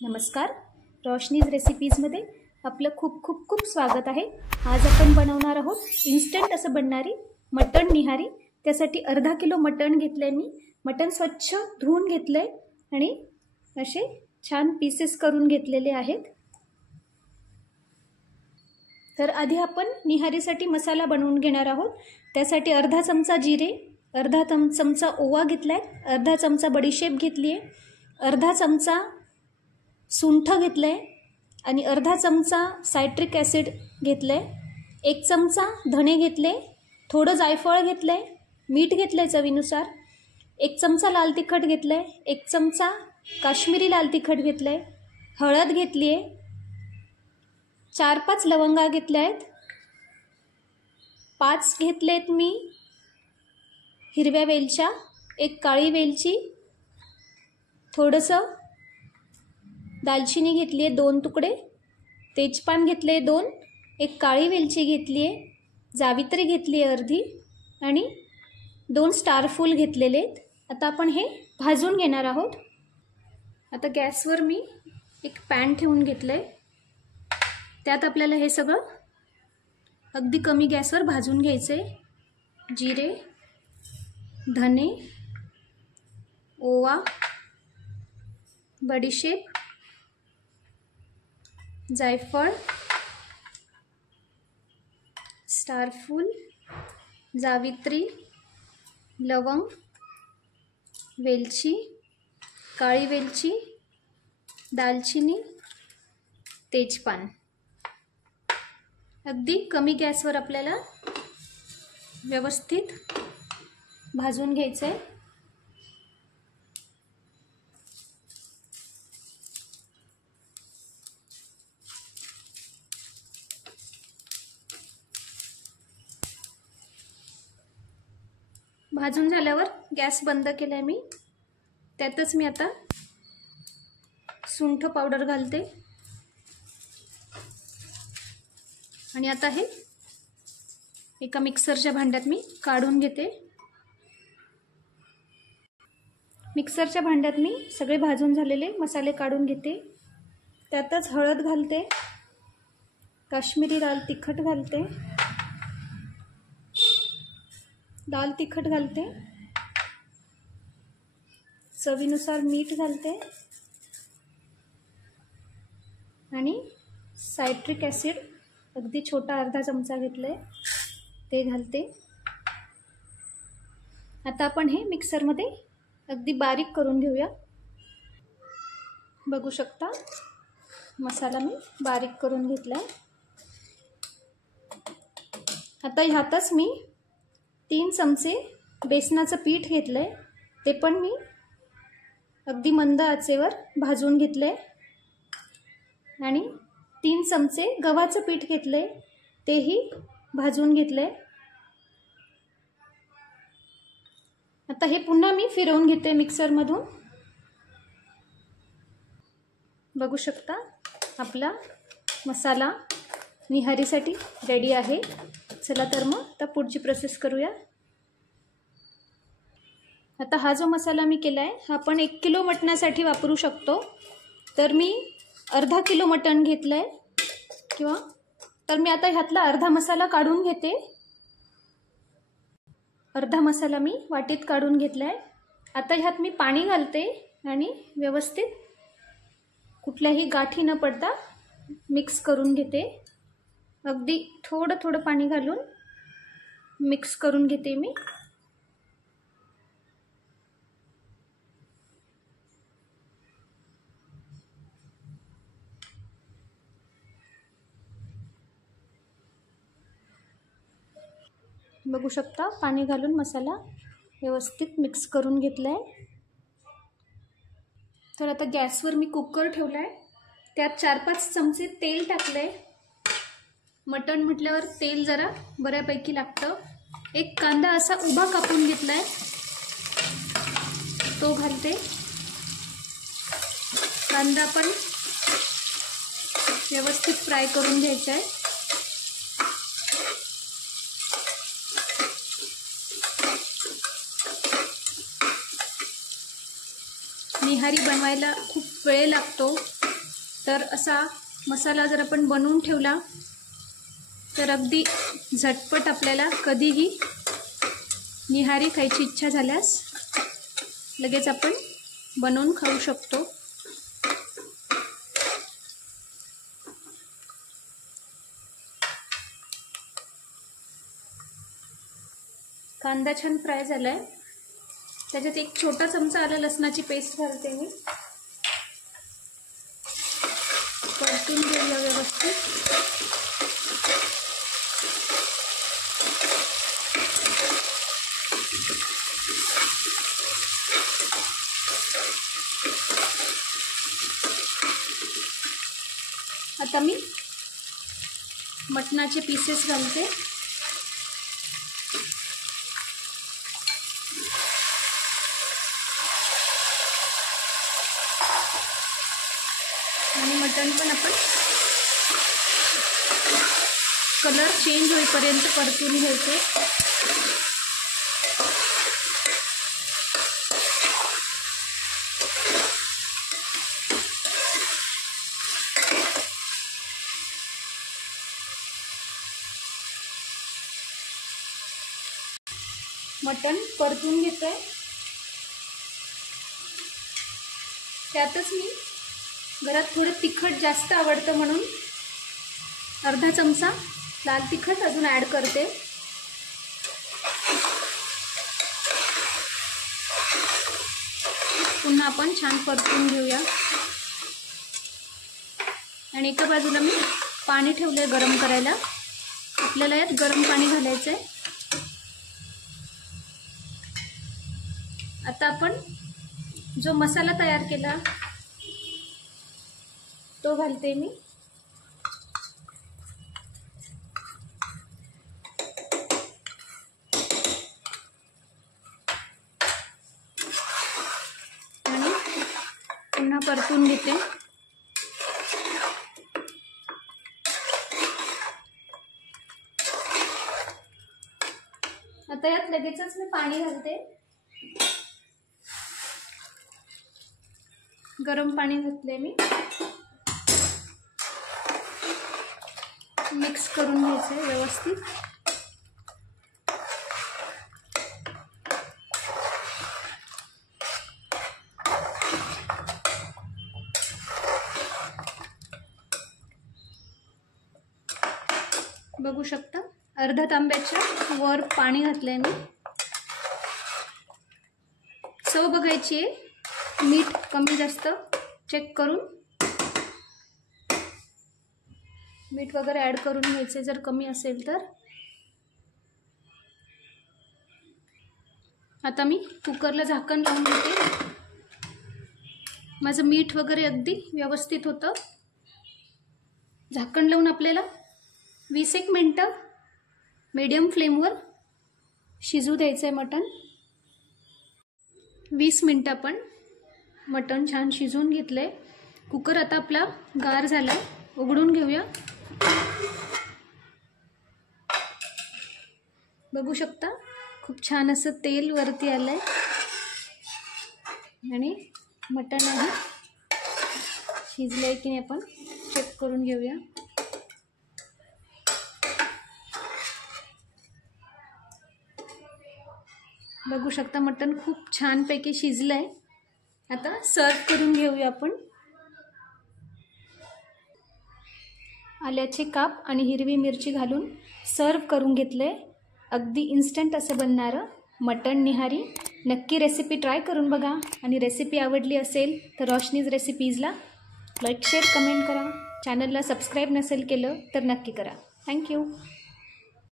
नमस्कार, रोशनीज रेसिपीजमध्ये आपलं खूप खूप खूप स्वागत आहे। आज आपण बनवणार आहोत इन्स्टंट असं बनणारी मटण निहारी। त्यासाठी अर्धा किलो मटण घेतलंय मी। मटण स्वच्छ धुवून घेतलंय आणि असे छान पीसेस करून घेतलेले आहेत। तर आधी आपण निहारीसाठी मसाला बनवून घेणार आहोत। त्यासाठी अर्धा चमचा जिरे, अर्धा चमचा ओवा घेतलाय, अर्धा चमचा बडीशेप घेतली आहे, अर्धा चमचा सुंठ घेतलंय आणि अर्धा चमचा सायट्रिक ॲसिड घेतलंय, एक चमचा धणे घेतले, थोडं जायफळ घेतलंय, मीठ घेतलंय चवीनुसार, एक चमचा लाल तिखट घेतलंय, एक चमचा काश्मीरी लाल तिखट घेतलंय, हळद घेतली आहे, 4-5 लवंगा घेतल्या आहेत, 5 घेतलेत मी हिरव्या वेलच्या, एक काळी वेलची, थोडंसं दालचिनी घेतली आहे 2 तुकडे, तेजपान घेतले 2, एक काळी वेलची घेतली आहे, जावित्री घेतली आहे अर्धी आणि 2 स्टार फूल घेतलेले आहेत। आता आपण हे भाजून घेणार आहोत। आता गॅसवर मी एक पॅन ठेवून घेतलंय, त्यात आपल्याला हे सगळं अगदी कमी गॅसवर भाजून घ्यायचे। जिरे, धने, ओवा, बडीशेप, जायफळ, स्टारफूल, जावित्री, लवंग, वेलची, काळी वेलची, दालचिनी, तेजपान। अगदी कमी गॅसवर आपल्याला व्यवस्थित भाजून घ्यायचं आहे। भाजून झाल्यावर गॅस बंद केलाय मी। त्यातच मी आता सुंठ पावडर घालते आणि आता हे एका मिक्सरच्या भांड्यात मी काढून घेते। मिक्सरच्या भांड्यात मी सगळे भाजून झालेले मसाले काढून घेते। त्यातच हळद घालते, काश्मीरी लाल तिखट घालते, लाल तिखट घालते, चवीनुसार मीठ घालते आणि सायट्रिक ॲसिड अगदी छोटा अर्धा चमचा घेतलाय ते घालते। आता आपण हे मिक्सरमध्ये अगदी बारीक करून घेऊया। बघू शकता मसाला मी बारीक करून घेतलाय। आता ह्यातच मी 3 चमचे बेसनाचं पीठ घेतलंय, ते पण मी अगदी मंद आचेवर भाजून घेतलंय आणि 3 चमचे गव्हाचं पीठ घेतलंय, तेही भाजून घेतलंय। आता हे पुन्हा मी फिरवून घेते मिक्सरमधून। बघू शकता आपला मसाला निहारीसाठी रेडी आहे। चला तर मग आता पुढची प्रोसेस करूया। आता हा जो मसाला मी केलाय हा आपण 1 किलो मटणासाठी वापरू शकतो। तर मी अर्धा किलो मटण घेतलंय तर मी आता ह्यातला अर्धा मसाला काढून घेते। अर्धा मसाला मी वाटीत काढून घेतलाय। आता ह्यात मी पाणी घालते आणि व्यवस्थित कुठल्याही गाठी न पडता मिक्स करून घेते। अगदी थोडं थोडं पाणी घालून मिक्स करून घेते मी। बघू शकता पाणी घालून मसाला व्यवस्थित मिक्स करून घेतलाय। तर आता गॅसवर मी कुकर ठेवलाय, त्यात 4-5 चमचे तेल टाकलंय। मटण म्हटल्यावर तेल जरा बऱ्यापैकी लागतं। एक कांदा असा उभा कापून घेतलाय, तो घालते। कांदा पण व्यवस्थित फ्राय करून घ्यायचा आहे। निहारी बनवायला खूप वेळ लागतो, तर असा मसाला जर आपण बनवून ठेवला तर अगदी झटपट आपल्याला कधीही निहारी खायची इच्छा झाल्यास लगेच आपण बनवून खाऊ शकतो। कांदा छान फ्राय झालाय, त्याच्यात एक छोटा चमचा आलं लसणाची पेस्ट घालते मी, परतून घेऊया व्यवस्थित। आता मी मटणाचे पीसेस घालते, आणि मटण पण आपण कलर चेंज होईपर्यंत परतून घ्यायचे। मटण परतून घेते, त्यातच मी घरात थोडं तिखट जास्त आवडतं म्हणून अर्धा चमचा लाल तिखट अजून ॲड करते। पुन्हा आपण छान परतून घेऊया, आणि एका बाजूला मी पाणी ठेवले गरम करायला, आपल्याला यात गरम पाणी घालायचं आहे। आता आपण जो मसाला तयार केला तो घालते मी, आणि पुन्हा परतून घेते। आता यात लगेचच मी पाणी घालते, गरम पाणी घातले मी, मिक्स करून घ्यायचं व्यवस्थित। बघू शकता अर्धा तांब्याच्या वर पाणी घातलंय मी। चव बघायची आहे, मीठ कमी जास्त चेक करून मीठ वगैरे ॲड करून घ्यायचे जर कमी असेल तर। आता मी कुकरला झाकण लावून घेते, माझं मीठ वगैरे अगदी व्यवस्थित होतं। झाकण लावून आपल्याला 20 मिनिटं मीडियम फ्लेमवर शिजू द्यायचं आहे मटण। 20 मिनिटं आपण मटण छान शिजवून घेतलंय। कुकर आता आपला गार झालाय, उघडून घेऊया। बघू शकता खूप छान असं तेल वरती आलंय, आणि मटण आहे शिजलंय की नाही आपण चेक करून घेऊया। बघू शकता मटण खूप छानपैकी शिजलंय। आता सर्व करून घेऊया आपण। आल्याचे काप आणि हिरवी मिरची घालून सर्व करून घेतले। अगदी इन्स्टंट असं बनणारं मटण निहारी। नक्की रेसिपी ट्राय करून बघा, आणि रेसिपी आवडली असेल तर रोशनीज रेसिपीजला लाईक शेअर कमेंट करा। चॅनलला सबस्क्राईब नसेल केलं तर नक्की करा। थँक्यू।